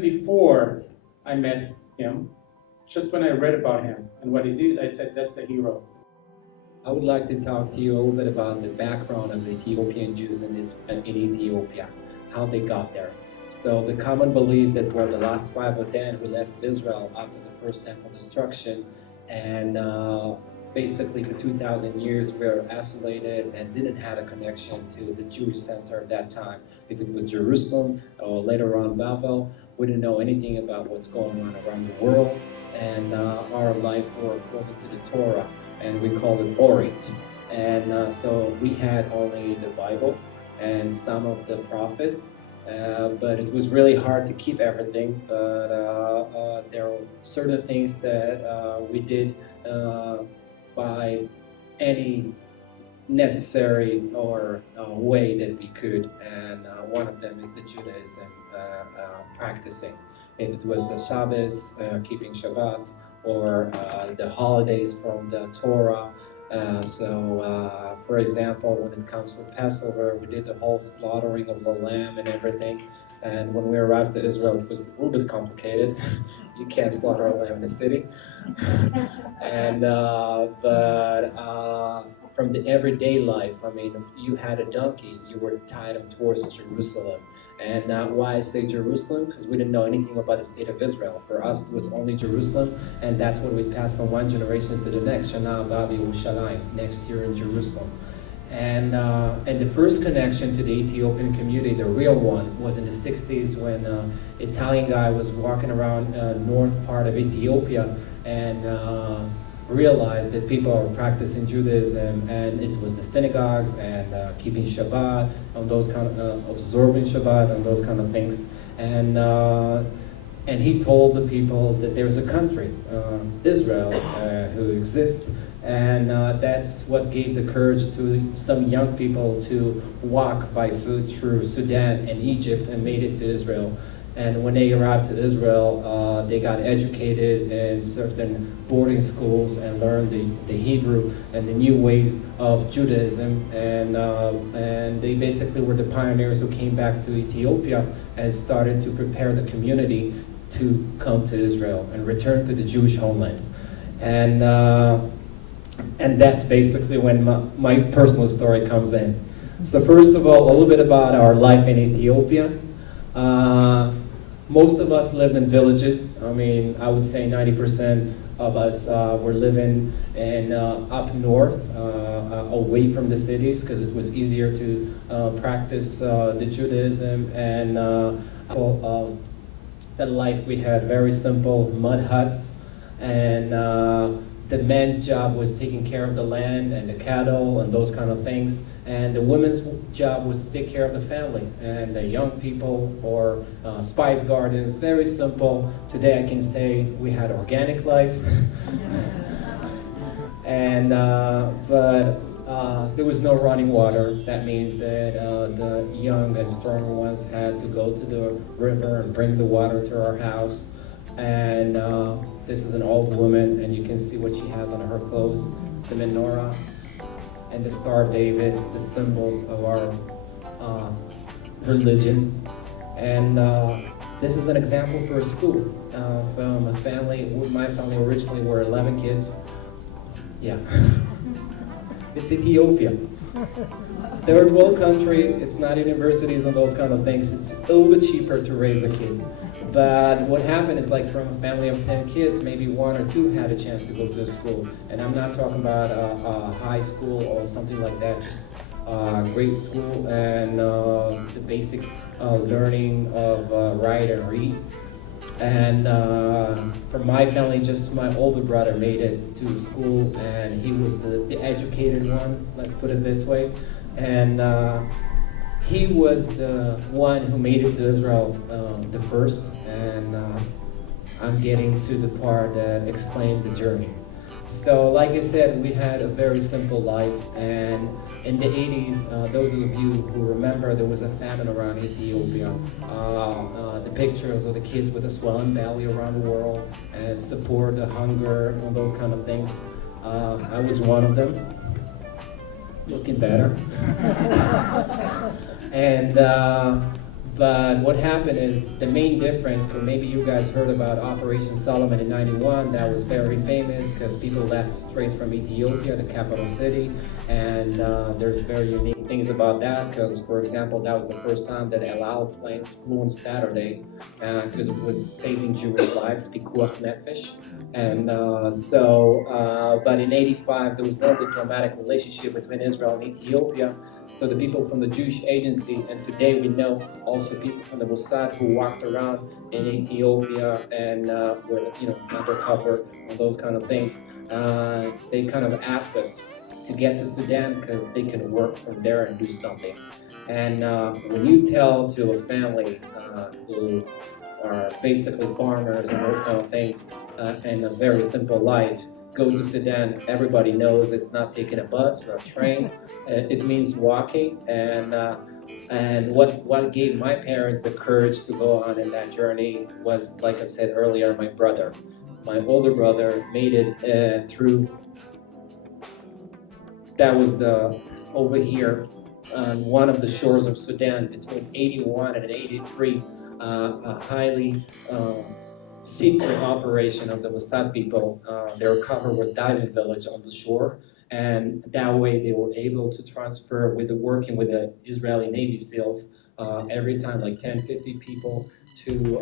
even before I met him, just when I read about him and what he did, I said, that's a hero. I would like to talk to you a little bit about the background of the Ethiopian Jews in Ethiopia, how they got there. So the common belief that we're the last tribe of Dan who left Israel after the first temple destruction, and basically for 2,000 years we were isolated and didn't have a connection to the Jewish center at that time. If it was Jerusalem or later on Babel, we didn't know anything about what's going on around the world, and our life were according to the Torah, and we called it Orit. And so we had only the Bible and some of the prophets, but it was really hard to keep everything. But there were certain things that we did by any necessary or way that we could, and one of them is the Judaism practicing. If it was the Shabbos, keeping Shabbat, or the holidays from the Torah. For example, when it comes to Passover, we did the whole slaughtering of the lamb and everything. And when we arrived to Israel, it was a little bit complicated. You can't slaughter a lamb in the city. And from the everyday life, I mean, if you had a donkey, you were tied him towards Jerusalem. And why I say Jerusalem? Because we didn't know anything about the state of Israel. For us, it was only Jerusalem, and that's what we passed from one generation to the next. Shana Abba Yerushalayim, next year in Jerusalem. And the first connection to the Ethiopian community, the real one, was in the 60s when an Italian guy was walking around north part of Ethiopia and realized that people are practicing Judaism, and it was the synagogues and keeping Shabbat, on those kind of observing Shabbat, and those kind of things. And he told the people that there's a country, Israel, who exists, and that's what gave the courage to some young people to walk by foot through Sudan and Egypt and made it to Israel. And when they arrived to Israel, they got educated in certain boarding schools and learned the Hebrew and the new ways of Judaism. And they basically were the pioneers who came back to Ethiopia and started to prepare the community to come to Israel and return to the Jewish homeland. And that's basically when my personal story comes in. So first of all, a little bit about our life in Ethiopia. Most of us lived in villages. I mean, I would say 90% of us were living in up north, away from the cities, because it was easier to practice the Judaism. And the life we had, very simple, mud huts, and the man's job was taking care of the land and the cattle and those kind of things. And the women's job was to take care of the family and the young people, or spice gardens, very simple. Today I can say we had organic life. And but there was no running water. That means that the young and strong ones had to go to the river and bring the water to our house. And this is an old woman, and you can see what she has on her clothes, the menorah and the Star of David, the symbols of our religion. And this is an example for a school from a family. My family originally were 11 kids. Yeah, it's Ethiopia. Third world country, it's not universities and those kind of things. It's a little bit cheaper to raise a kid. But what happened is, like, from a family of 10 kids, maybe 1 or 2 had a chance to go to school. And I'm not talking about high school or something like that, just grade school and the basic learning of write and read. And for my family, just my older brother made it to school, and he was the educated one, let's put it this way. And he was the one who made it to Israel the first, and I'm getting to the part that explained the journey. So like I said, we had a very simple life, and in the 80s, those of you who remember, there was a famine around Ethiopia. The pictures of the kids with a swollen belly around the world and support the hunger and those kind of things. I was one of them, looking better. And But what happened is the main difference, because maybe you guys heard about Operation Solomon in '91, that was very famous because people left straight from Ethiopia, the capital city, and there's very unique things about that because, for example, that was the first time that El Al planes flew on Saturday because it was saving Jewish lives, pikuach nefesh. And but in '85, there was no diplomatic relationship between Israel and Ethiopia. So the people from the Jewish agency, and today we know also people from the Mossad who walked around in Ethiopia and were, undercover and those kind of things. They kind of asked us to get to Sudan because they can work from there and do something. And when you tell to a family who are basically farmers and those kind of things, and a very simple life, go to Sudan, everybody knows it's not taking a bus or a train. It means walking, and what gave my parents the courage to go on in that journey was, like I said earlier, my brother. My older brother made it through. That was over here on one of the shores of Sudan between '81 and '83, a highly secret operation of the Mossad people. Their cover was diving village on the shore, and that way they were able to transfer working with the Israeli Navy SEALs every time, like 10, 50 people to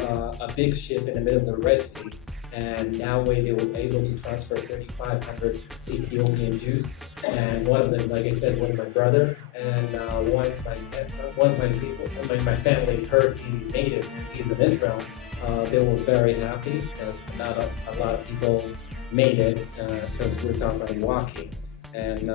a big ship in the middle of the Red Sea. And that way they were able to transfer 3,500 Ethiopian Jews. And one of them, like I said, was my brother. And once my family heard he made it, he's in Israel, they were very happy because not a lot of people made it because we're talking about walking. And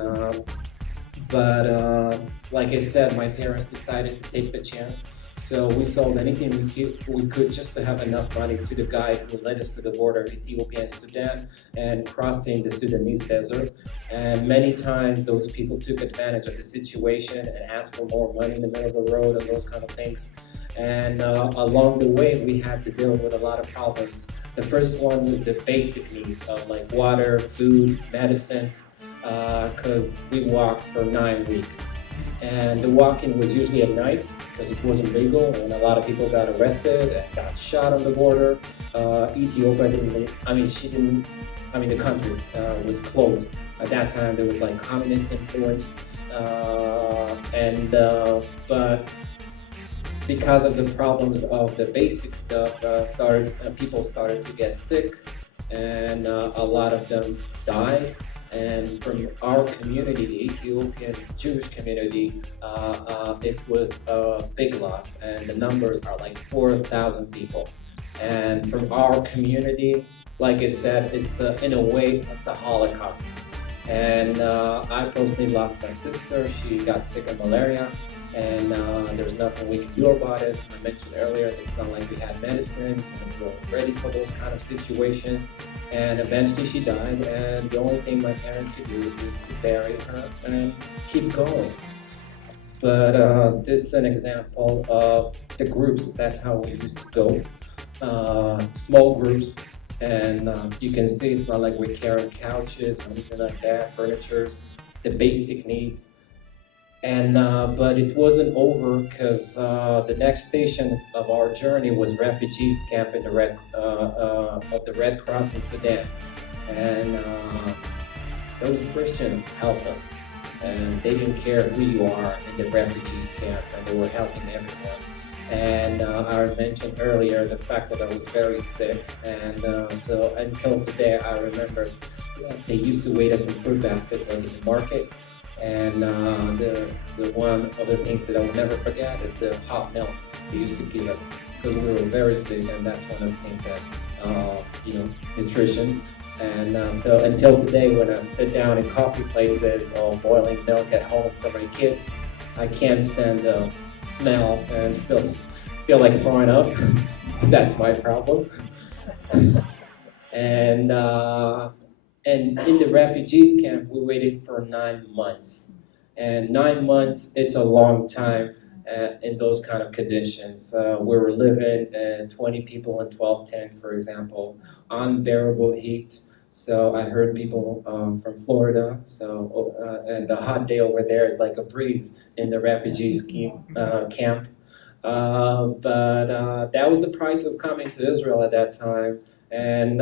like I said, my parents decided to take the chance. So we sold anything we could just to have enough money to the guy who led us to the border of Ethiopia and Sudan and crossing the Sudanese desert. And many times those people took advantage of the situation and asked for more money in the middle of the road and those kind of things. And along the way, we had to deal with a lot of problems. The first one was the basic needs of like water, food, medicines, because we walked for 9 weeks. And the walking was usually at night because it wasn't legal, and a lot of people got arrested and got shot on the border. Ethiopia the country was closed. At that time, there was like communist influence, but because of the problems of the basic stuff, people started to get sick, and a lot of them died. And from our community, the Ethiopian Jewish community, it was a big loss, and the numbers are like 4,000 people. And from our community, like I said, it's in a way, it's a Holocaust. And I personally lost my sister. She got sick of malaria, and there's nothing we can do about it. I mentioned earlier, it's not like we had medicines and we were ready for those kind of situations. And eventually she died, and the only thing my parents could do was to bury her and keep going. But this is an example of the groups. That's how we used to go. Small groups, and you can see it's not like we're carrying couches or anything like that, furnitures, the basic needs. And but it wasn't over because the next station of our journey was refugees camp in the Red Cross in Sudan, and those Christians helped us, and they didn't care who you are in the refugees camp, and they were helping everyone. And I mentioned earlier the fact that I was very sick, and so until today I remember they used to wait us in fruit baskets like in the market. And the one of the things that I will never forget is the hot milk they used to give us because we were very sick, and that's one of the things that nutrition. And so until today, when I sit down in coffee places or boiling milk at home for my kids, I can't stand the smell and feel like throwing up. That's my problem. And in the refugees camp, we waited for 9 months. And 9 months, it's a long time in those kind of conditions. We were living 20 people in 12 tents, for example, unbearable heat. So I heard people from Florida, and the hot day over there is like a breeze in the refugees camp. But that was the price of coming to Israel at that time. And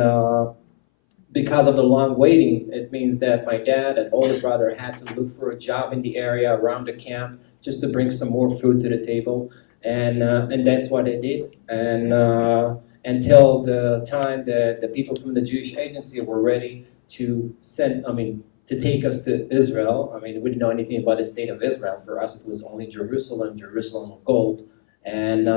because of the long waiting, it means that my dad and older brother had to look for a job in the area around the camp just to bring some more food to the table. And that's what they did. And until the time that the people from the Jewish agency were ready to to take us to Israel. I mean, we didn't know anything about the state of Israel. For us, it was only Jerusalem, Jerusalem of gold. And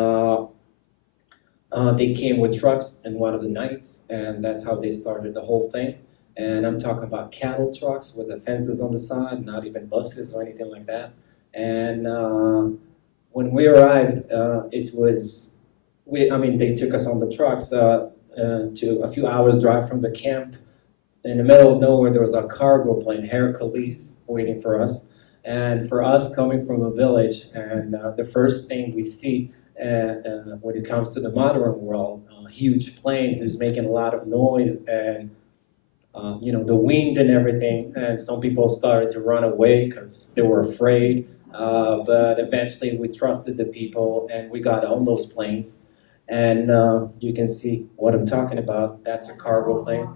they came with trucks in one of the nights, and that's how they started the whole thing. And I'm talking about cattle trucks with the fences on the side, not even buses or anything like that. And when we arrived, they took us on the trucks to a few hours drive from the camp. In the middle of nowhere, there was a cargo plane, Hercules, waiting for us. And for us coming from a village, and the first thing we see when it comes to the modern world, a huge plane who's making a lot of noise, and the wind and everything. And some people started to run away because they were afraid. But eventually we trusted the people and we got on those planes. And you can see what I'm talking about. That's a cargo plane.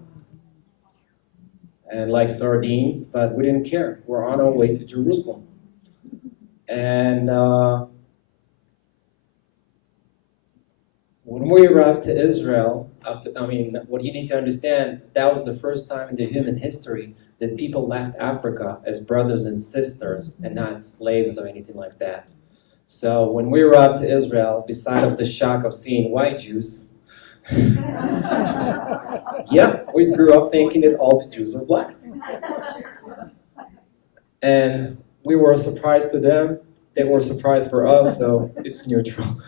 And like sardines, but we didn't care. We're on our way to Jerusalem. And when we arrived to Israel, what you need to understand, that was the first time in the human history that people left Africa as brothers and sisters and not slaves or anything like that. So when we arrived to Israel, beside of the shock of seeing white Jews, yeah, we grew up thinking that all the Jews were black. And we were a surprise to them. They were a surprise for us, so it's neutral.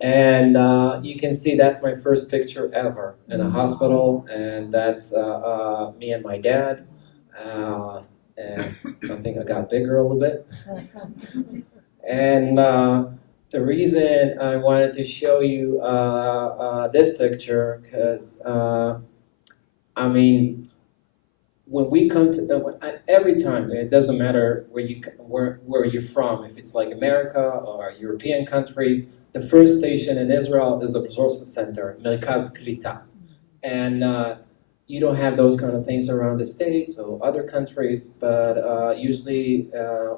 And you can see that's my first picture ever in a hospital, and that's me and my dad. And I think I got bigger a little bit. And the reason I wanted to show you this picture, because when we come to every time, it doesn't matter where you're from, if it's like America or European countries, the first station in Israel is the resources center, Merkaz Klita. And you don't have those kind of things around the States or other countries, but usually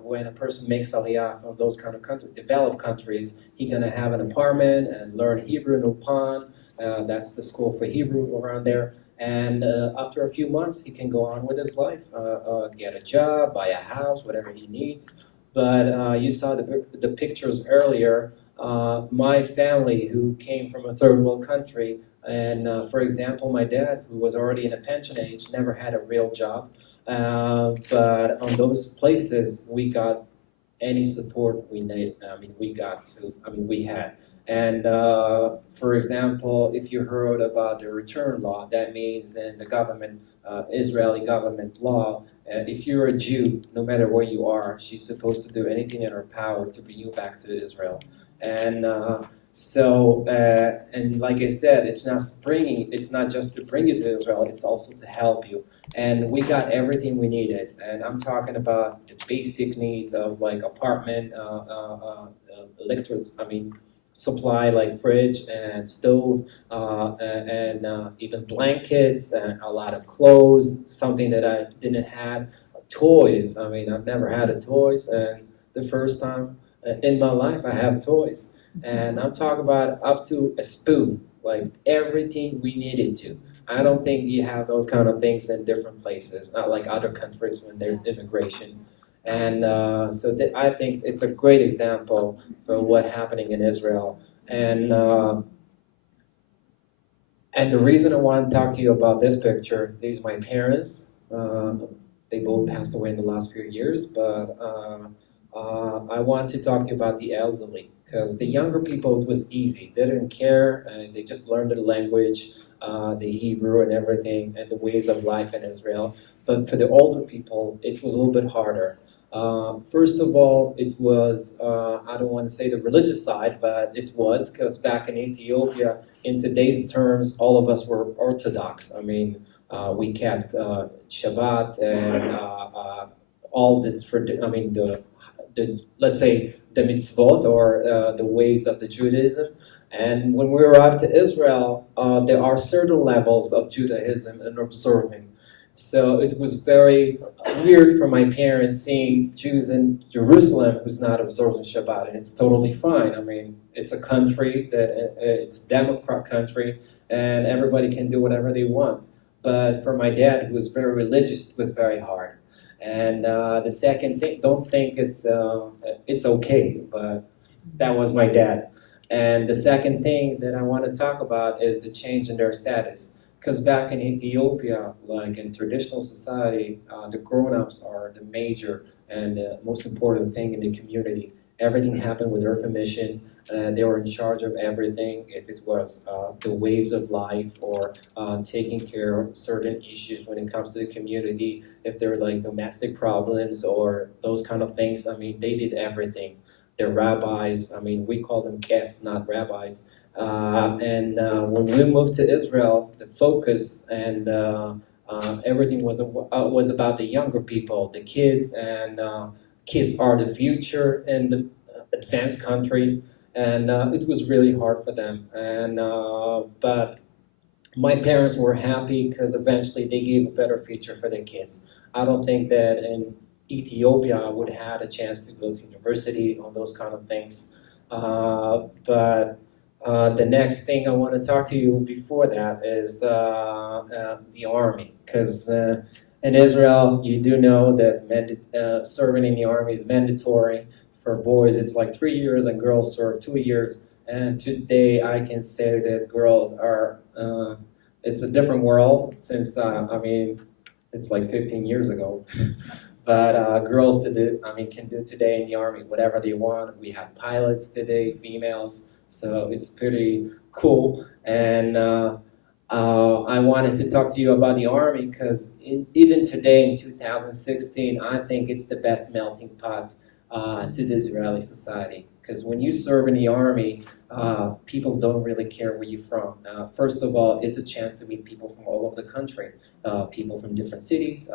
when a person makes aliyah from those kind of countries, developed countries, he's gonna have an apartment and learn Hebrew in Ulpan. That's the school for Hebrew around there. And after a few months, he can go on with his life, get a job, buy a house, whatever he needs. But you saw the pictures earlier. My family, who came from a third world country, and for example, my dad, who was already in a pension age, never had a real job. But on those places, we got any support we need. We had. And for example, if you heard about the return law, that means in the government, Israeli government law, if you're a Jew, no matter where you are, she's supposed to do anything in her power to bring you back to Israel. And and like I said, it's not just to bring you to Israel, it's also to help you. And we got everything we needed. And I'm talking about the basic needs of like apartment, supply like fridge and stove, and even blankets and a lot of clothes, something that I didn't have. Toys, I've never had a toys, and the first time in my life I have toys. And I'm talking about up to a spoon, like everything we needed to. I don't think you have those kind of things in different places, not like other countries when there's immigration. And I think it's a great example for what's happening in Israel. And the reason I want to talk to you about this picture, these are my parents. They both passed away in the last few years, but I want to talk to you about the elderly, because the younger people, it was easy. They didn't care, and they just learned the language, the Hebrew and everything, and the ways of life in Israel. But for the older people, it was a little bit harder. First of all, it was, I don't want to say the religious side, but it was, because back in Ethiopia, in today's terms, all of us were Orthodox. We kept Shabbat and all the let's say, the mitzvot or the ways of the Judaism. And when we arrived to Israel, there are certain levels of Judaism and observing. So it was very weird for my parents seeing Jews in Jerusalem who's not observing Shabbat, and it's totally fine. I mean, it's a country that it's a democrat country, and everybody can do whatever they want. But for my dad, who was very religious, it was very hard. And the second thing, don't think it's okay, but that was my dad. And the second thing that I want to talk about is the change in their status. Because back in Ethiopia, like in traditional society, the grown-ups are the major and most important thing in the community. Everything happened with their permission. They were in charge of everything. If it was the ways of life or taking care of certain issues when it comes to the community, if there were like domestic problems or those kind of things, I mean, they did everything. They're rabbis. I mean, we call them guests, not rabbis. When we moved to Israel, the focus and everything was about the younger people, the kids, and kids are the future in the advanced countries, and it was really hard for them. But my parents were happy because eventually they gave a better future for their kids. I don't think that in Ethiopia I would have had a chance to go to university on those kind of things. But the next thing I want to talk to you before that is the army, because in Israel you do know that serving in the army is mandatory. For boys it's like 3 years and girls serve 2 years. And today I can say that girls are, it's a different world since, I mean, it's like 15 years ago. But girls can do today in the army whatever they want. We have pilots today, females, so it's pretty cool. And I wanted to talk to you about the army because even today in 2016, I think it's the best melting pot to the Israeli society. Because when you serve in the army, people don't really care where you're from. First of all, it's a chance to meet people from all over the country. People from different cities,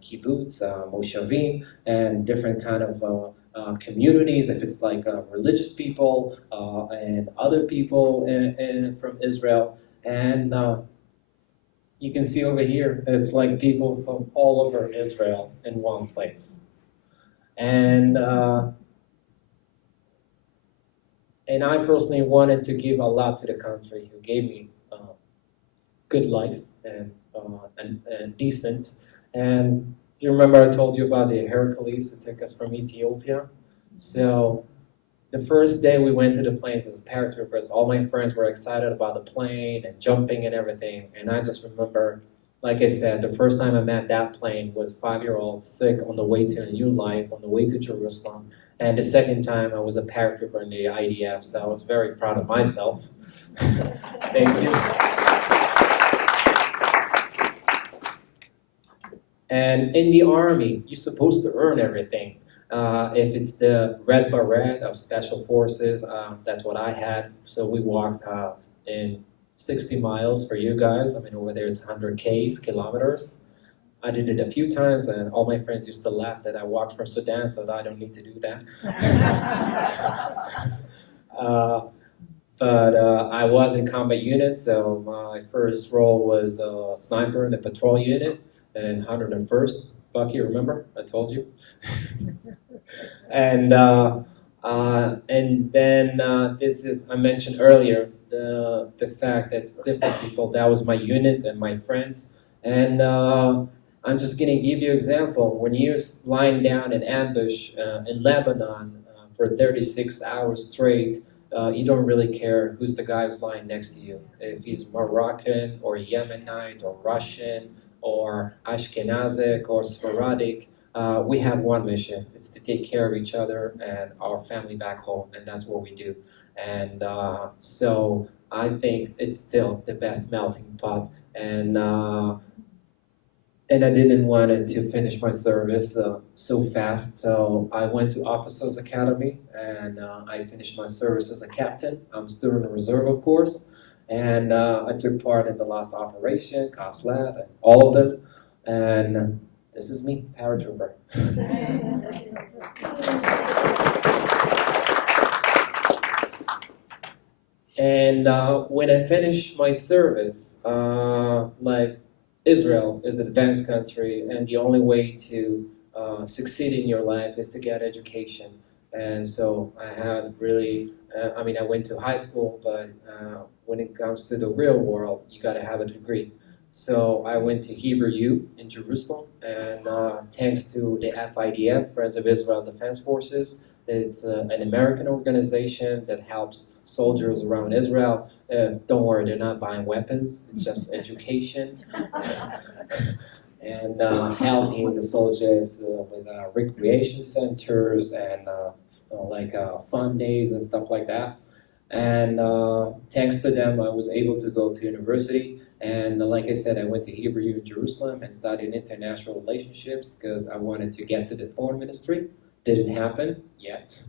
kibbutz, moshavim, and different kind of communities, if it's like religious people and other people from Israel. And you can see over here, it's like people from all over Israel in one place. And I personally wanted to give a lot to the country who gave me good life and decent. And you remember I told you about the Hercules who took us from Ethiopia? So the first day we went to the planes as paratroopers, all my friends were excited about the plane and jumping and everything. And I just remember, like I said, the first time I met that plane was 5-year-old sick on the way to a new life, on the way to Jerusalem. And the second time I was a paratrooper in the IDF, so I was very proud of myself. Thank you. And in the army, you're supposed to earn everything. If it's the red beret of special forces, that's what I had. So we walked in 60 miles for you guys. I mean, over there it's 100 kilometers. I did it a few times, and all my friends used to laugh that I walked from Sudan, so that I don't need to do that. But I was in combat units, so my first role was a sniper in the patrol unit in 101st. Bucky, remember? I told you. And then this is, I mentioned earlier, the fact that it's different people. That was my unit and my friends. And I'm just going to give you an example. When you're lying down in ambush in Lebanon for 36 hours straight, you don't really care who's the guy who's lying next to you. If he's Moroccan or Yemenite or Russian or Ashkenazic or Sephardic, we have one mission. It's to take care of each other and our family back home, and that's what we do. And so I think it's still the best melting pot. And I didn't want it to finish my service so fast, so I went to Officers Academy, and I finished my service as a captain. I'm still in the reserve, of course, and I took part in the last operation, COSLAT, and all of them, and this is me, paratrooper. And when I finished my service, like Israel is an advanced country, and the only way to succeed in your life is to get education. And so I had really, I mean, I went to high school, but when it comes to the real world, you got to have a degree. So I went to Hebrew U in Jerusalem, and thanks to the FIDF, Friends of Israel Defense Forces, it's an American organization that helps soldiers around Israel. Don't worry, they're not buying weapons, it's just education. And helping the soldiers with recreation centers and like fun days and stuff like that. And thanks to them, I was able to go to university. And like I said, I went to Hebrew U in Jerusalem and studied international relationships because I wanted to get to the foreign ministry. Didn't happen yet.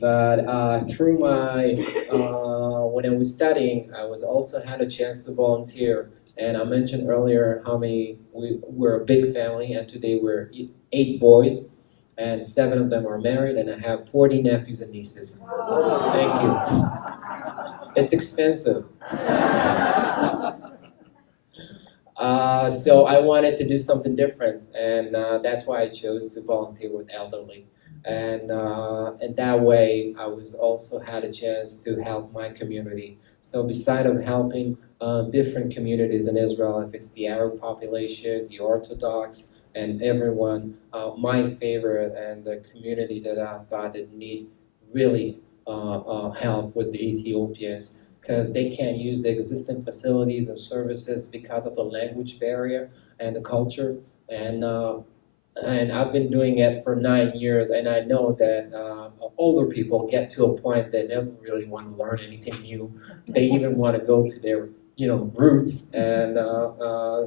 But through my, when I was studying, I was also had a chance to volunteer. And I mentioned earlier how many, we were a big family, and today we're 8 boys, and 7 of them are married, and I have 40 nephews and nieces. Thank you. It's expensive. So I wanted to do something different, and that's why I chose to volunteer with elderly. And that way, I was also had a chance to help my community. So beside of helping different communities in Israel, if it's the Arab population, the Orthodox, and everyone, my favorite and the community that I thought that need really help was the Ethiopians, because they can't use the existing facilities and services because of the language barrier and the culture. And I've been doing it for 9 years, and I know that older people get to a point that they never really want to learn anything new. They even want to go to their, roots. And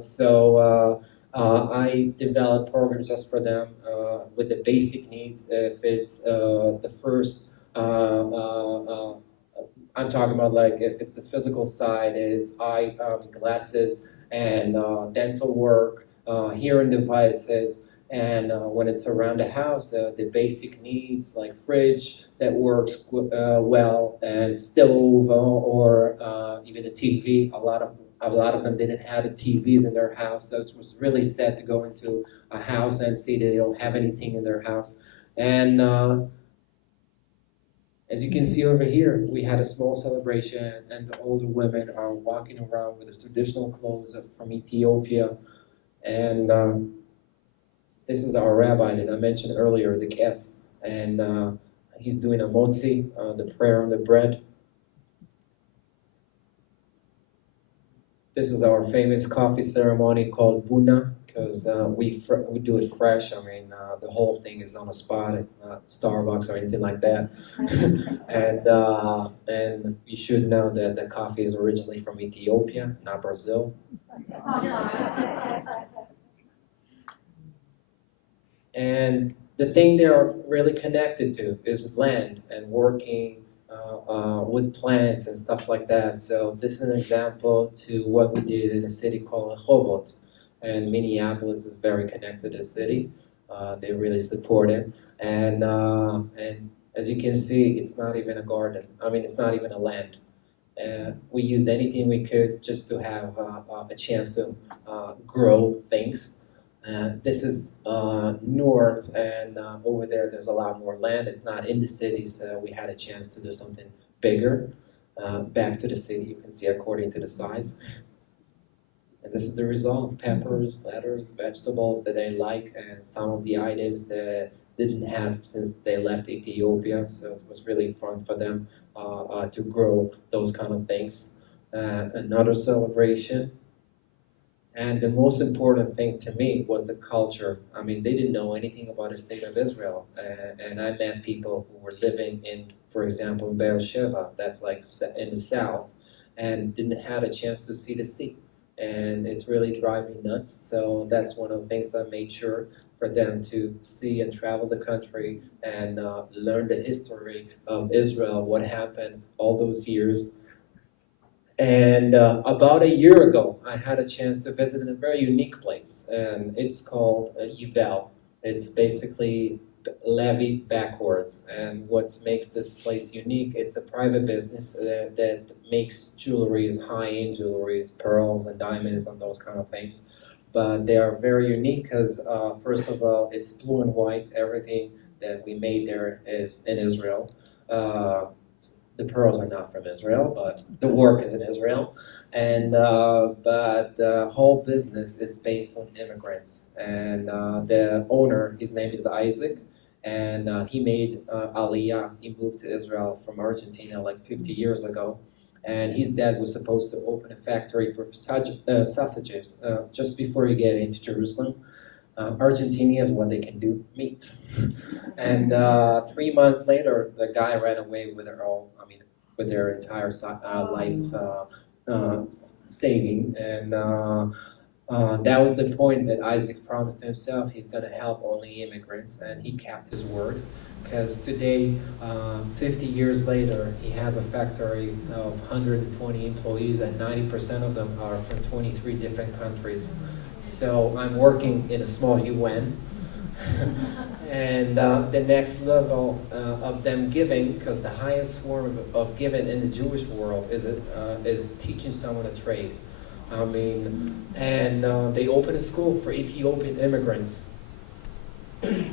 so I develop programs just for them with the basic needs. If it's the first, I'm talking about like if it's the physical side, it's eye glasses and dental work, hearing devices. And when it's around the house, the basic needs like fridge that works well, and stove, or even the TV. A lot of them didn't have the TVs in their house, so it was really sad to go into a house and see that they don't have anything in their house. And as you can see over here, we had a small celebration, and the older women are walking around with the traditional clothes from Ethiopia. And this is our rabbi that I mentioned earlier, the Kes, and he's doing a motzi, the prayer on the bread. This is our famous coffee ceremony called Buna, because we do it fresh. I mean, the whole thing is on the spot. It's not Starbucks or anything like that. And you should know that the coffee is originally from Ethiopia, not Brazil. And the thing they're really connected to is land and working with plants and stuff like that. So this is an example to what we did in a city called Rehovot. And Minneapolis is very connected to the city. They really support it. And as you can see, it's not even a garden. I mean, it's not even a land. We used anything we could just to have a chance to grow things. This is north, and over there's a lot more land. It's not in the city, so we had a chance to do something bigger. Back to the city, you can see according to the size. And this is the result: peppers, lettuce, vegetables that they like, and some of the items that didn't have since they left Ethiopia. So it was really fun for them to grow those kind of things. Another celebration. And the most important thing to me was the culture. I mean, they didn't know anything about the state of Israel. And I met people who were living in, for example, in Beersheba, that's like in the south, and didn't have a chance to see the sea. And it's really driving me nuts. So that's one of the things that I made sure for them to see and travel the country and learn the history of Israel, what happened all those years. And about a year ago, I had a chance to visit in a very unique place, and it's called Yuvel. It's basically levied backwards. And what makes this place unique, it's a private business that makes jewelries, high-end jewelries, pearls and diamonds and those kind of things. But they are very unique because, first of all, it's blue and white. Everything that we made there is in Israel. Uh, the pearls are not from Israel, but the work is in Israel. And but the whole business is based on immigrants. And the owner, his name is Isaac, and he made Aliyah. He moved to Israel from Argentina like 50 years ago. And his dad was supposed to open a factory for sausages just before you get into Jerusalem. Argentinians, what they can do, meat. And 3 months later, the guy ran away with with their entire life saving. And that was the point that Isaac promised to himself he's going to help only immigrants, and he kept his word. Because today, 50 years later, he has a factory of 120 employees, and 90% of them are from 23 different countries. So I'm working in a small UN, and the next level of them giving, because the highest form of giving in the Jewish world is teaching someone a trade. I mean, and they opened a school for Ethiopian immigrants. The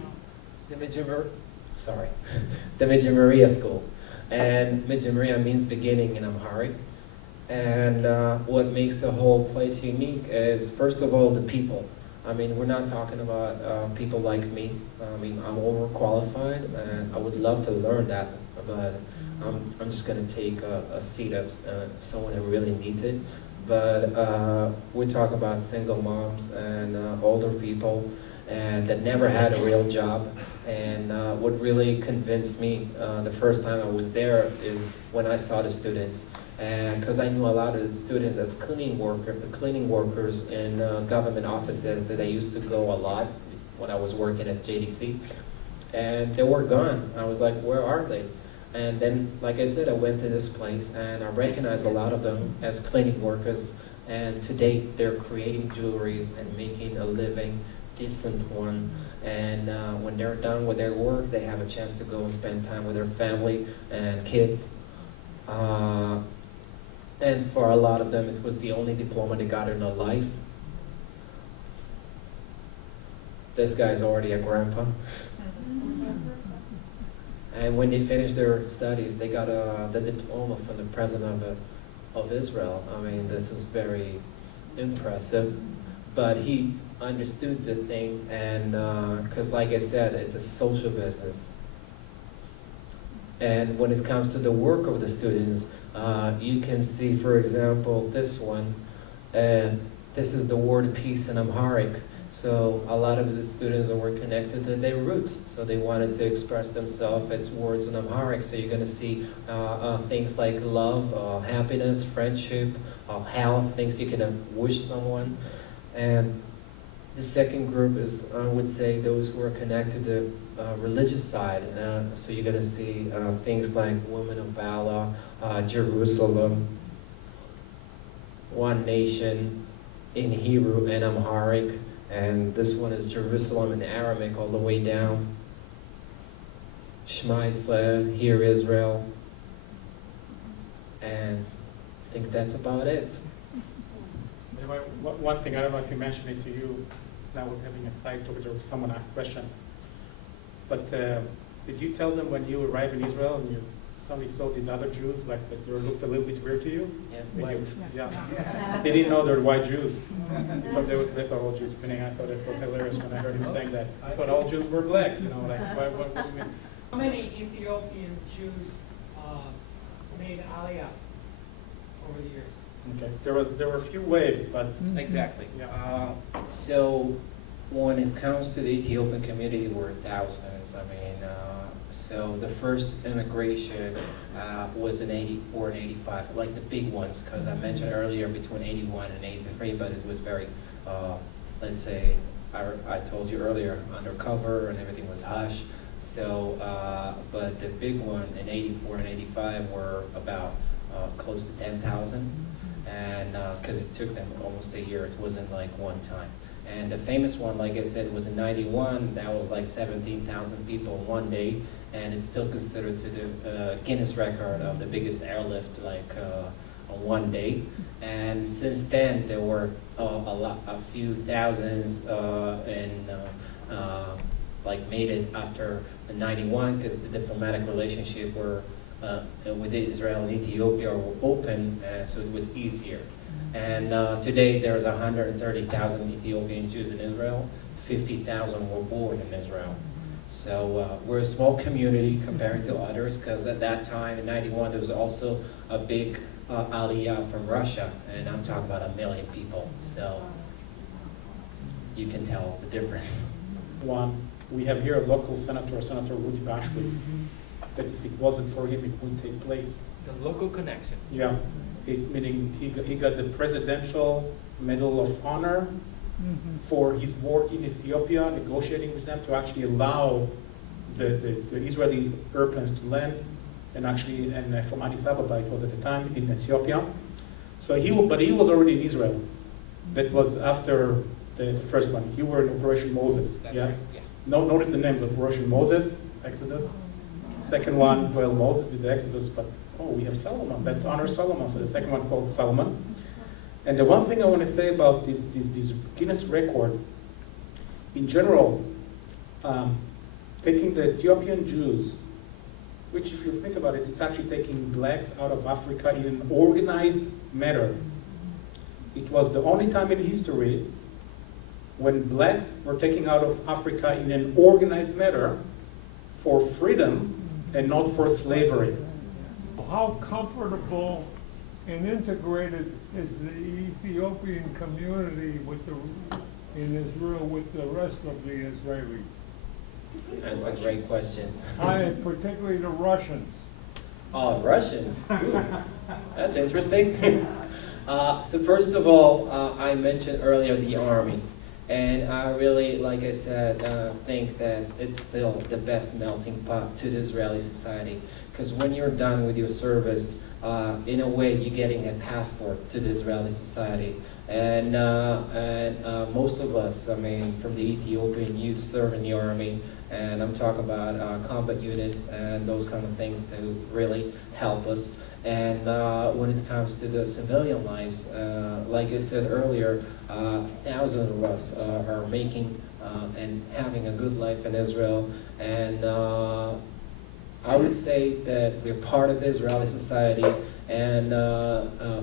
Maria School, and Maria means beginning in Amharic. And what makes the whole place unique is, first of all, the people. I mean, we're not talking about people like me. I mean, I'm overqualified, and I would love to learn that, but I'm just going to take a seat of someone who really needs it. But we talk about single moms and older people and that never had a real job. And what really convinced me the first time I was there is when I saw the students. And because I knew a lot of the students as cleaning workers in government offices that I used to go a lot when I was working at JDC. And they were gone. I was like, where are they? And then, like I said, I went to this place and I recognized a lot of them as cleaning workers. And to date, they're creating jewelries and making a living, decent one. And when they're done with their work, they have a chance to go and spend time with their family and kids. And for a lot of them, it was the only diploma they got in their life. This guy's already a grandpa. And when they finished their studies, they got the diploma from the president of Israel. I mean, this is very impressive. But he understood the thing, and because like I said, it's a social business. And when it comes to the work of the students, you can see, for example, this one, and this is the word peace in Amharic. So a lot of the students were connected to their roots, so they wanted to express themselves as words in Amharic. So you're going to see things like love, happiness, friendship, health, things you can wish someone. And the second group is, I would say, those who are connected to the religious side. So you're going to see things like Women of Valor, Jerusalem, One Nation in Hebrew and Amharic, and this one is Jerusalem in Aramaic all the way down. Shema Israel, Hear Israel, and I think that's about it. One thing, I don't know if you mentioned it to you, I was having a side talk where someone asked a question, but did you tell them when you arrived in Israel and you suddenly saw these other Jews, like that they looked a little bit weird to you? Yeah, white. Yeah. They didn't know they were white Jews. They thought all Jews, meaning I thought it was hilarious when I heard him saying that. I thought all Jews were black, you know, like, what do you mean? How many Ethiopian Jews made Aliyah over the years? Okay, there were a few waves, but Exactly. Yeah. So when it comes to the Ethiopian community, we're thousands. I mean, so the first immigration was in 84 and 85, like the big ones, because I mentioned earlier between 81 and 83, but it was very, let's say, I told you earlier, undercover and everything was hush. So, but the big one in 84 and 85 were about close to 10,000. And because it took them almost a year, it wasn't like one time. And the famous one, like I said, was in '91. That was like 17,000 people in one day, and it's still considered to the Guinness record of the biggest airlift, like on one day. And since then, there were a few thousands like made it after the '91, because the diplomatic relationship were with Israel and Ethiopia were open, so it was easier. And today there's 130,000 Ethiopian Jews in Israel. 50,000 were born in Israel. So we're a small community compared to others, because at that time in '91 there was also a big aliyah from Russia, and I'm talking about 1 million people. So you can tell the difference. One, we have here a local senator, Senator Rudy Bashwitz, that if it wasn't for him, it wouldn't take place. The local connection. Yeah, meaning he got the Presidential Medal of Honor for his work in Ethiopia, negotiating with them to actually allow the Israeli airplanes to land, and actually, from Addis Ababa, it was at the time, in Ethiopia. So but he was already in Israel. That was after the first one. You were in Operation Moses, That's yes? right, yeah. Notice the names: Operation Moses, Exodus. Second one, well, Moses did the Exodus, but we have Solomon. Let's honor Solomon. So the second one called Solomon. And the one thing I want to say about this Guinness record, in general, taking the Ethiopian Jews, which if you think about it, it's actually taking blacks out of Africa in an organized manner. It was the only time in history when blacks were taken out of Africa in an organized manner for freedom and not for slavery. How comfortable and integrated is the Ethiopian community in Israel with the rest of the Israelis? That's a great question. Particularly the Russians. Oh, Russians. Ooh, that's interesting. So first of all, I mentioned earlier the army. And I really, like I said, think that it's still the best melting pot to the Israeli society. Because when you're done with your service, in a way, you're getting a passport to the Israeli society. And most of us, I mean, from the Ethiopian youth serve in the army, and I'm talking about combat units and those kind of things to really help us. And when it comes to the civilian lives, like I said earlier, thousands of us are making and having a good life in Israel. And I would say that we're part of the Israeli society. And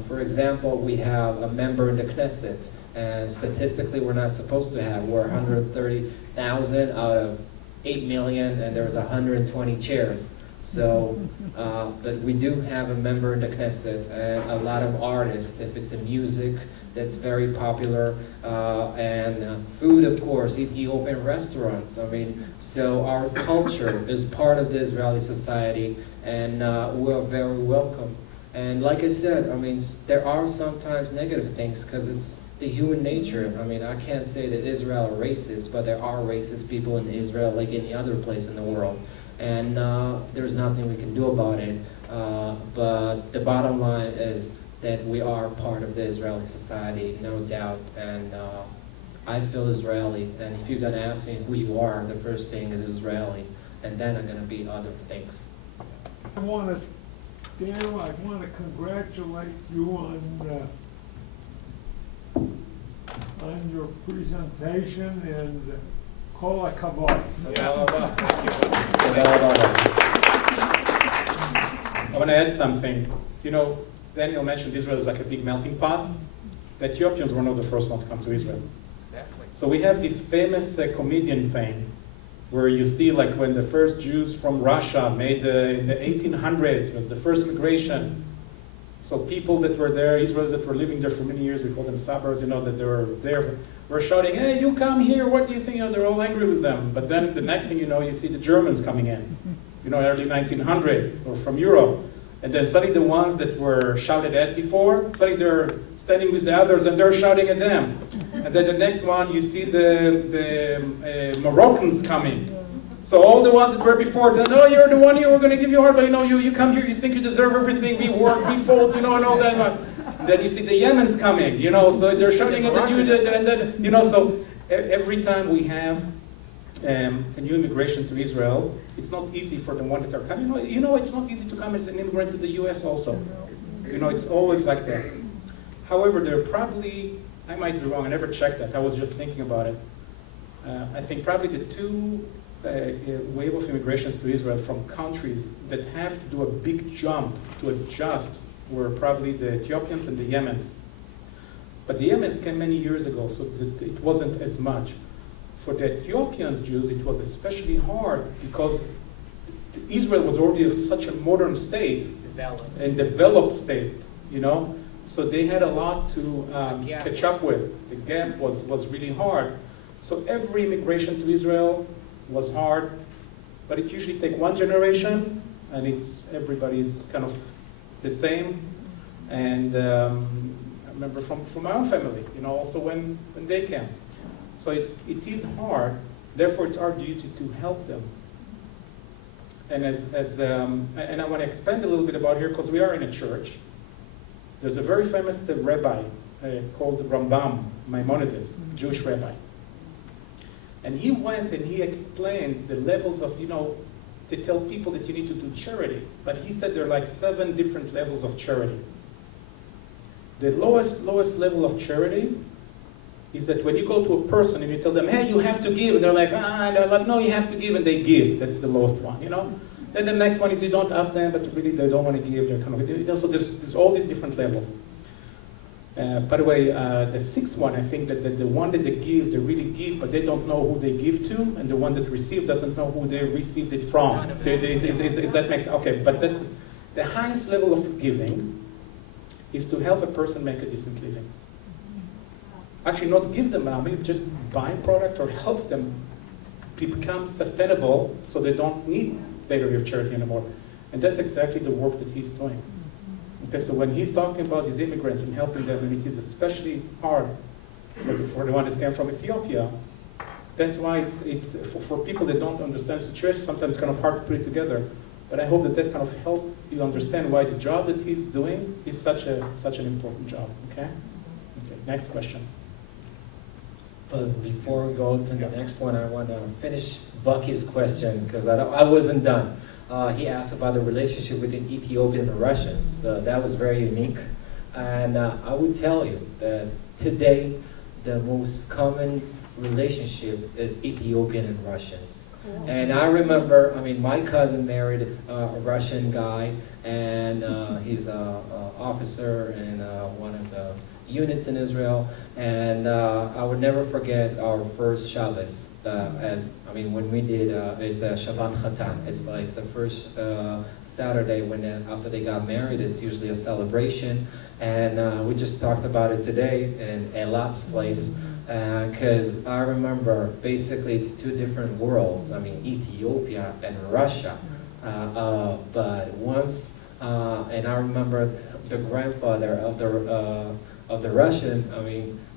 for example, we have a member in the Knesset. And statistically, we're not supposed to have. We're 130,000 out of 8 million, and there's 120 chairs. So, but we do have a member in the Knesset, and a lot of artists, if it's a music that's very popular, and food, of course, Ethiopian restaurants. I mean, so our culture is part of the Israeli society, and we're very welcome. And like I said, I mean, there are sometimes negative things, because it's the human nature. I mean, I can't say that Israel are racist, but there are racist people in Israel, like any other place in the world. And there's nothing we can do about it. But the bottom line is that we are part of the Israeli society, no doubt. And I feel Israeli. And if you're going to ask me who you are, the first thing is Israeli. And then are going to be other things. Daniel, I want to congratulate you on your presentation, and kol hakavod. I want to add something. You know, Daniel mentioned Israel is like a big melting pot. The Ethiopians were not the first one to come to Israel. Exactly. So we have this famous comedian thing where you see like when the first Jews from Russia made in the 1800s was the first migration. So people that were there, Israelis that were living there for many years, we call them suburbs, you know, that they were there, were shouting, hey, you come here, what do you think? You know, they're all angry with them. But then the next thing you know, you see the Germans coming in, you know, early 1900s, or from Europe. And then suddenly the ones that were shouted at before, suddenly they're standing with the others and they're shouting at them. And then the next one, you see the Moroccans coming. So all the ones that were before, then, oh, you're the one here, we're going to give you a hard time. You know, you come here, you think you deserve everything, we work, we fought, you know, and all that. And then you see the Yemens coming, you know, so they're shouting at you, and then, you know, so Every time we have a new immigration to Israel, it's not easy for the ones that are coming. It's not easy to come as an immigrant to the U.S. also. It's always like that. However, there are probably, I might be wrong, I never checked that, I was just thinking about it. I think probably the two wave of immigrations to Israel from countries that have to do a big jump to adjust were probably the Ethiopians and the Yemens. But the Yemens came many years ago, so it wasn't as much. For the Ethiopian Jews, it was especially hard because Israel was already such a modern state and developed state, so they had a lot to catch up with. The gap was really hard. So every immigration to Israel was hard, but it usually takes one generation, and everybody's kind of the same. And I remember from my own family, also when they came. So it is hard. Therefore, it's our duty to help them. And and I want to expand a little bit about here because we are in a church. There's a very famous rabbi called Rambam Maimonides, Jewish rabbi. And he went and he explained the levels of, to tell people that you need to do charity. But he said there are like 7 different levels of charity. The lowest level of charity is that when you go to a person and you tell them, hey, you have to give, and they're like, and they're like, no, you have to give, and they give. That's the lowest one, Then the next one is you don't ask them, but really they don't want to give. They're kind of, so there's all these different levels. By the way, the 6th one, I think that the one that they really give, but they don't know who they give to, and the one that receive doesn't know who they received it from. Is that makes okay? But that's the highest level of giving is to help a person make a decent living. Actually, not give them money, just buy a product or help them become sustainable, so they don't need later your charity anymore. And that's exactly the work that he's doing. Okay, so when he's talking about these immigrants and helping them, and it is especially hard for the one that came from Ethiopia, that's why it's for people that don't understand the situation, sometimes it's kind of hard to put it together. But I hope that kind of helps you understand why the job that he's doing is such an important job. Okay? Next question. But before we go to the next one, I want to finish Bucky's question because I wasn't done. He asked about the relationship between Ethiopian and Russians. That was very unique. And I would tell you that today, the most common relationship is Ethiopian and Russians. And I remember, my cousin married a Russian guy, and he's an officer in one of the units in Israel. And I would never forget our first Shabbos. When we did, it's Shabbat Chatan. It's like the first Saturday after they got married. It's usually a celebration. And we just talked about it today in Elat's place. Because I remember, basically, it's 2 different worlds. Ethiopia and Russia. But once, and I remember the grandfather of the Russian,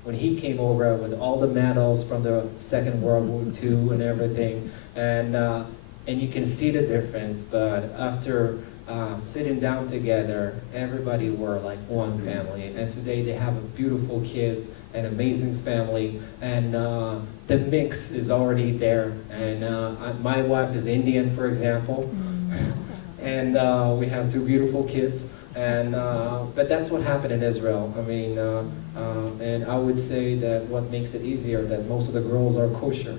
when he came over with all the medals from the Second World War II and everything, and you can see the difference. But after sitting down together, everybody were like one family. And today they have beautiful kids, an amazing family, and the mix is already there. And my wife is Indian, for example, and we have 2 beautiful kids. And but that's what happened in Israel. And I would say that what makes it easier that most of the girls are kosher.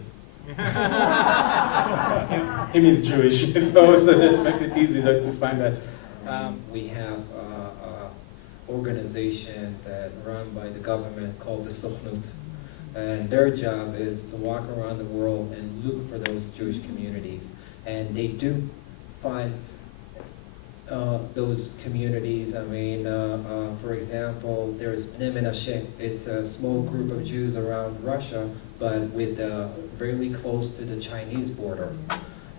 Him is Jewish, so that makes it easy to find that. We have an organization that run by the government called the Sukhnut, and their job is to walk around the world and look for those Jewish communities, and they do find those communities. For example, there's Bnei Menashe. It's a small group of Jews around Russia, but really close to the Chinese border.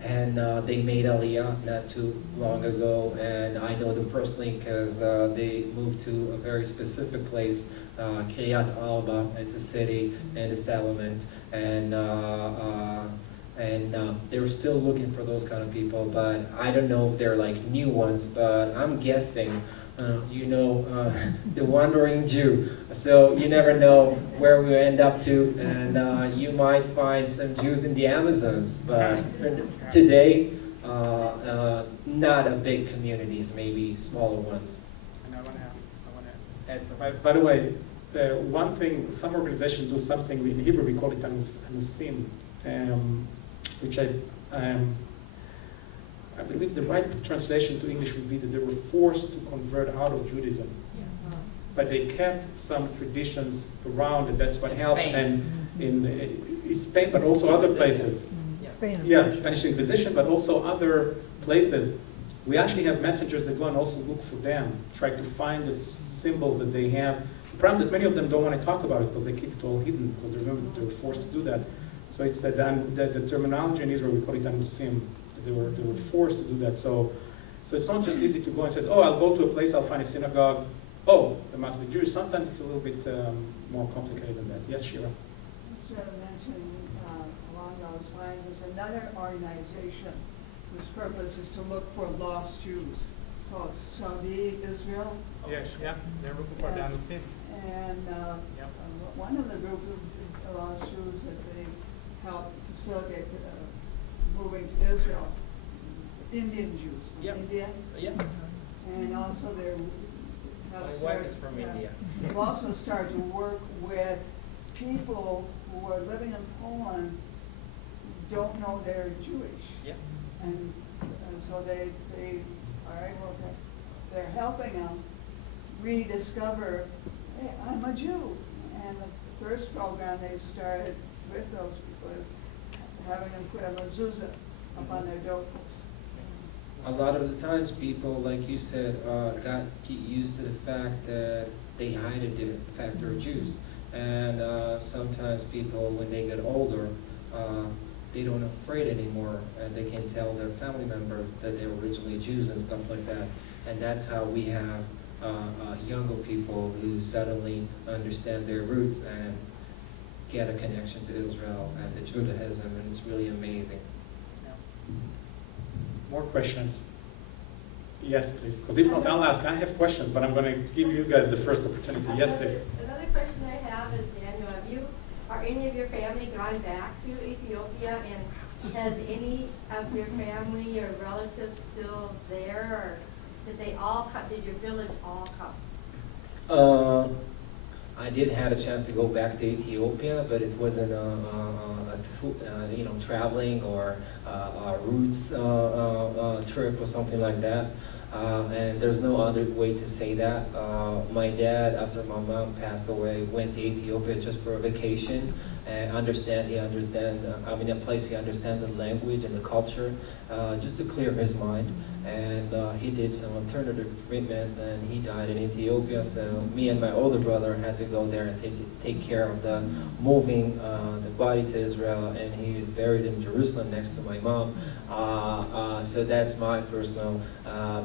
And they made Aliyah not too long ago, and I know them personally because they moved to a very specific place, Kiryat Arba. It's a city in the settlement, and they're still looking for those kind of people, but I don't know if they're like new ones, but I'm guessing the wandering Jew. So you never know where we end up to, and you might find some Jews in the Amazons, but today, not a big communities, maybe smaller ones. And I want to add something. By the way, one thing, some organizations do something, in Hebrew we call it anusim, which I believe the right translation to English would be that they were forced to convert out of Judaism. But they kept some traditions around, and that's what In helped. Spain. And in Spain, but also other places. Yeah, Spanish Inquisition, but also other places. We actually have messengers that go and also look for them, try to find the symbols that they have. The problem that many of them don't want to talk about it because they keep it all hidden, because they remember that they were forced to do that. So it's the terminology in Israel, we call it anusim. They were forced to do that. So it's not just easy to go and say, oh, I'll go to a place, I'll find a synagogue. Oh, there must be Jews. Sometimes it's a little bit more complicated than that. Yes, Shira? Should have mentioned along those lines is another organization whose purpose is to look for lost Jews. It's called Saudi Israel. Yes, yeah. They're looking for the anusim. And one of the group of lost Jews that they help facilitate moving to Israel, Indian Jews from Yep. India, Yeah, and also they're my wife is from India. They've also started to work with people who are living in Poland who don't know they're Jewish. Yeah. And so they are able to, they're helping them rediscover, hey, I'm a Jew. And the first program they started with those people is having them put a mezuzah up on their door posts. A lot of the times people, like you said, get used to the fact that they hide the fact they're Jews. And sometimes people, when they get older, they don't afraid anymore, and they can tell their family members that they were originally Jews and stuff like that. And that's how we have younger people who suddenly understand their roots and get a connection to Israel and the Judaism, and it's really amazing. More questions? Yes, please. Because if not, I'll ask. I have questions, but I'm going to give you guys the first opportunity. Yes, please. Another question I have is, Daniel, are any of your family gone back to Ethiopia, and has any of your family or relatives still there, or did they all come? Did your village all come? I did have a chance to go back to Ethiopia, but it wasn't traveling or a roots trip or something like that. And there's no other way to say that. My dad, after my mom passed away, went to Ethiopia just for a vacation and I'm in a place he understands the language and the culture, just to clear his mind. And he did some alternative treatment, and he died in Ethiopia. So me and my older brother had to go there and take care of the moving the body to Israel, and he is buried in Jerusalem next to my mom. So that's my personal.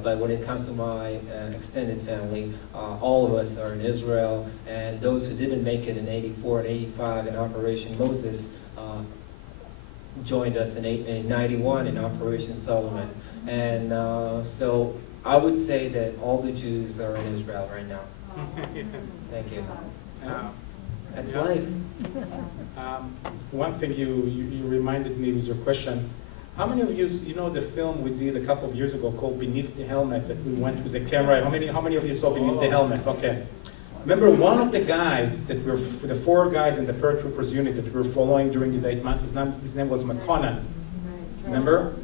But when it comes to my extended family, all of us are in Israel, and those who didn't make it in '84 and '85 in Operation Moses joined us in '91 in Operation Solomon. And so I would say that all the Jews are in Israel right now. Thank you. That's Yeah. life. One thing you reminded me with your question. How many of you know the film we did a couple of years ago called Beneath the Helmet, that we went with the camera? How many of you saw Beneath the Helmet? Okay. Remember one of the guys that were, the 4 guys in the paratroopers unit that we were following during these 8 months, his name was McConnell. Remember?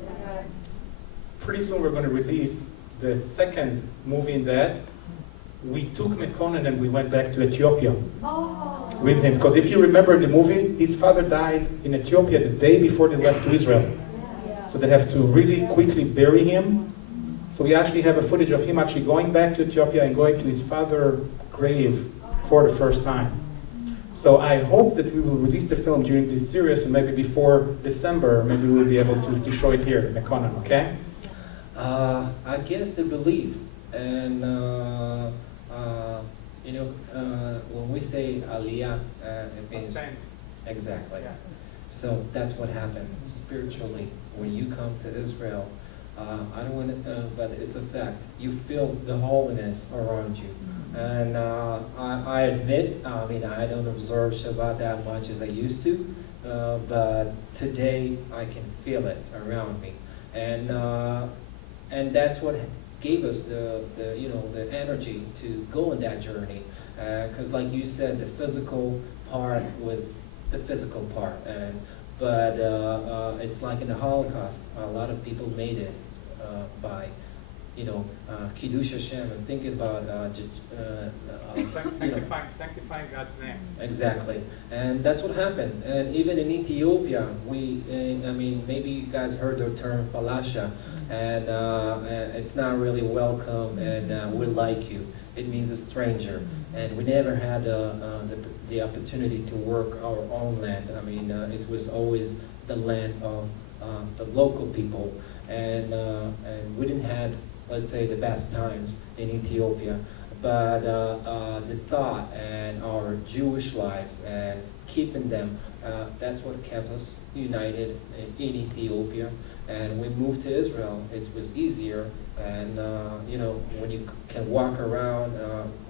Pretty soon we're going to release the second movie in that. We took McConnell and we went back to Ethiopia with him. Because if you remember the movie, his father died in Ethiopia the day before they left to Israel. So they have to really quickly bury him. So we actually have a footage of him actually going back to Ethiopia and going to his father's grave for the first time. So I hope that we will release the film during this series, and maybe before December, maybe we'll be able to show it here in McConnell, okay? I guess the belief, and when we say Aliyah, it means exactly. Yeah. So that's what happened spiritually. When you come to Israel, I don't want to, but it's a fact. You feel the holiness around you. And I admit, I mean, I don't observe Shabbat that much as I used to, but today I can feel it around me. And that's what gave us the energy to go on that journey. Because like you said, the physical part was the physical part. But it's like in the Holocaust, a lot of people made it by Kiddush Hashem, and think about Sanctifying God's name. Exactly, and that's what happened. And even in Ethiopia, I mean, maybe you guys heard the term falasha, and it's not really welcome, and we like you. It means a stranger, and we never had the opportunity to work our own land. I mean, it was always the land of the local people, and we didn't have, let's say, the best times in Ethiopia, but the thought and our Jewish lives and keeping them, that's what kept us united in Ethiopia. And we moved to Israel, it was easier, and when you can walk around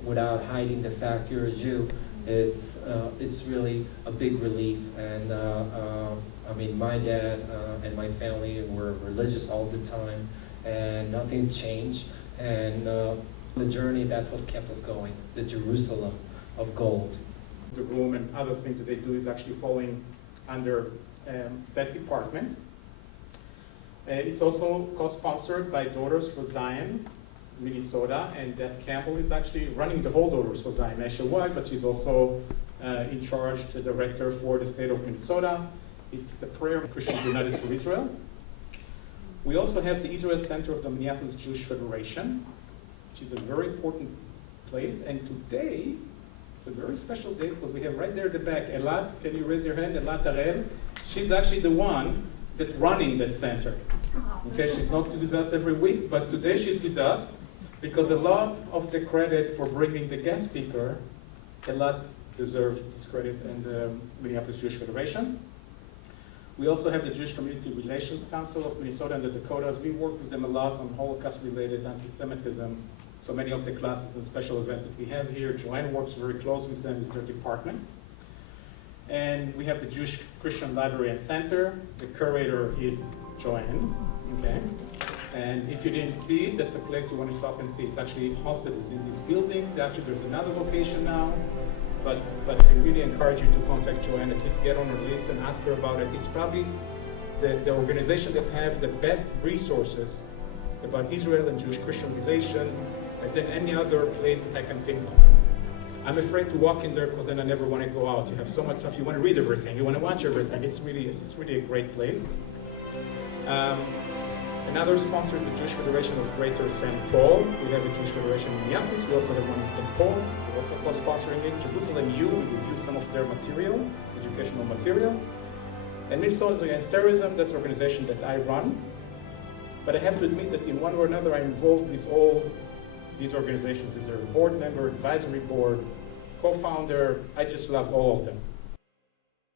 without hiding the fact you're a Jew, it's really a big relief. And I mean, my dad and my family were religious all the time, and nothing's changed. And the journey, that's what kept us going, the Jerusalem of gold. The room and other things that they do is actually falling under that department. It's also co-sponsored by Daughters for Zion, Minnesota, and Deb Campbell is actually running the whole Daughters for Zion nationwide, but she's also in charge, the director for the state of Minnesota. It's the Prayer of Christians United for Israel. We also have the Israel Center of the Minneapolis Jewish Federation, which is a very important place. And today, it's a very special day because we have right there at the back, Elat, can you raise your hand? Elat Arel. She's actually the one that's running that center. Okay, she's not with us every week, but today she's with us because a lot of the credit for bringing the guest speaker, Elat deserves this credit, and the Minneapolis Jewish Federation. We also have the Jewish Community Relations Council of Minnesota and the Dakotas. We work with them a lot on Holocaust-related anti-Semitism. So many of the classes and special events that we have here, Joanne works very close with them, with their department. And we have the Jewish Christian Library and Center. The curator is Joanne, okay? And if you didn't see it, that's a place you want to stop and see. It's actually hosted within this building. Actually, there's another location now. But I really encourage you to contact Joanne, at least get on her list and ask her about it. It's probably the organization that have the best resources about Israel and Jewish Christian relations than any other place that I can think of. I'm afraid to walk in there because then I never want to go out. You have so much stuff, you want to read everything, you want to watch everything. It's really a great place. Another sponsor is the Jewish Federation of Greater St. Paul. We have a Jewish Federation in Minneapolis. We also have one in St. Paul. We're also co-sponsoring it. Jerusalem U, we will use some of their material, educational material. And Minnesota Against Terrorism, that's an organization that I run. But I have to admit that in one or another, I'm involved with all these organizations. As a board member, advisory board, co-founder. I just love all of them.